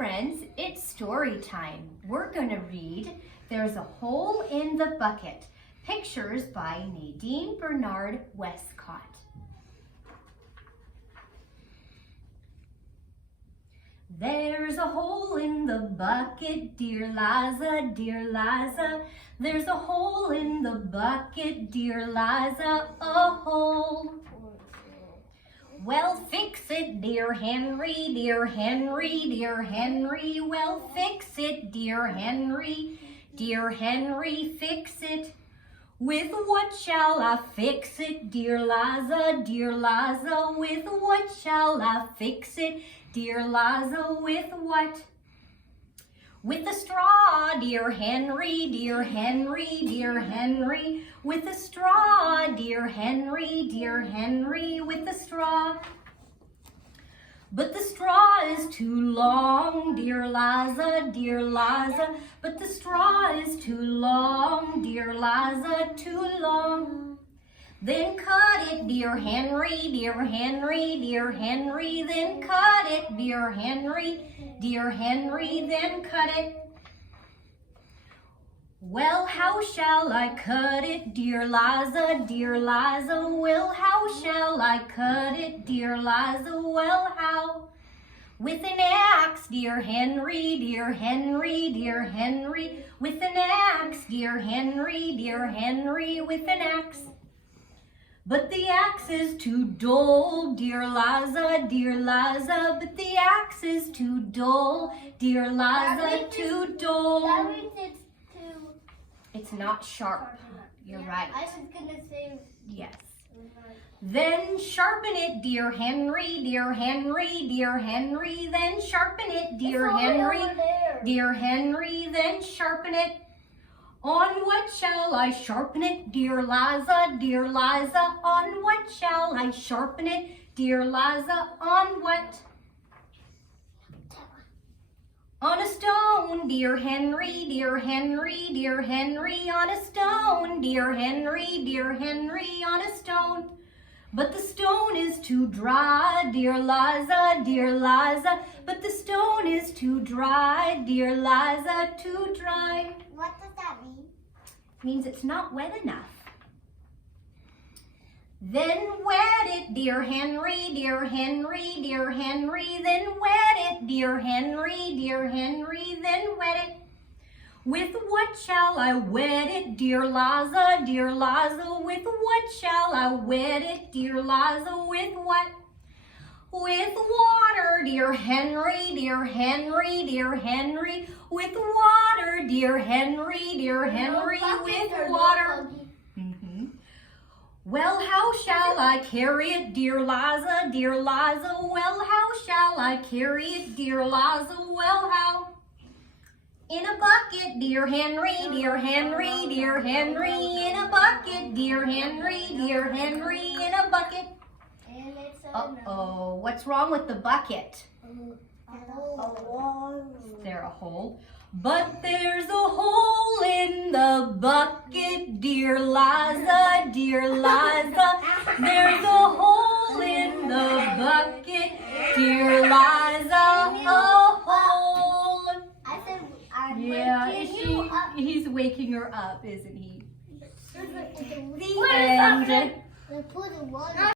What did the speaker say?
friends, it's story time. We're going to read There's a Hole in the Bucket, pictures by Nadine Bernard Westcott. There's a hole in the bucket, dear Liza, dear Liza. There's a hole in the bucket, dear Liza, a hole. Well, fix it, dear Henry, dear Henry, dear Henry. Well, fix it, dear Henry, dear Henry, fix it. With what shall I fix it, dear Liza, dear Liza? With what shall I fix it, dear Liza? With what? With a straw, dear Henry, dear Henry, dear Henry. With a straw, dear Henry, dear Henry, with a straw. But the straw is too long, dear Liza, dear Liza. But the straw is too long, dear Liza, too long. Then cut it, dear Henry, dear Henry, dear Henry. Then cut it, dear Henry, dear Henry. Then cut it. Well, how shall I cut it, dear Liza, dear Liza? Well, how shall I cut it, dear Liza? Well, how? With an axe, dear Henry, dear Henry, dear Henry. With an axe, dear Henry, dear Henry, with an axe. But the axe is too dull, dear Liza, dear Liza. But the axe is too dull, dear Liza, too dull. That means it's too... It's not sharp. You're right. I was gonna say... Yes. Then sharpen it, dear Henry, dear Henry, dear Henry. Then sharpen it, dear Henry, dear Henry. Then sharpen it. On what shall I sharpen it, dear Liza, dear Liza? On what shall I sharpen it, dear Liza? On what? On a stone, dear Henry, dear Henry, dear Henry. On a stone, dear Henry, dear Henry. On a stone. But the stone is too dry, dear Liza, dear Liza. But the stone is too dry, dear Liza, too dry. What does that mean? Means it's not wet enough. Then wet it, dear Henry, dear Henry, dear Henry. Then wet it, dear Henry, dear Henry. Then wet it. With what shall I wet it, dear Liza, dear Liza? With what shall I wet it, dear Liza? With what? With water, dear Henry, dear Henry, dear Henry. With water, dear Henry, dear Henry. With water. Well, how shall I carry it, dear Liza, dear Liza? Well, how shall I carry it, dear Liza? Well, how? In a bucket, dear Henry, dear Henry, dear Henry. In a bucket, dear Henry, dear Henry. In a bucket. Uh-oh, what's wrong with the bucket? Is there a hole? But there's a hole in the bucket, dear Liza, dear Liza. There's a hole in the bucket, dear Liza, a hole. Yeah, he's waking her up, isn't he? The end.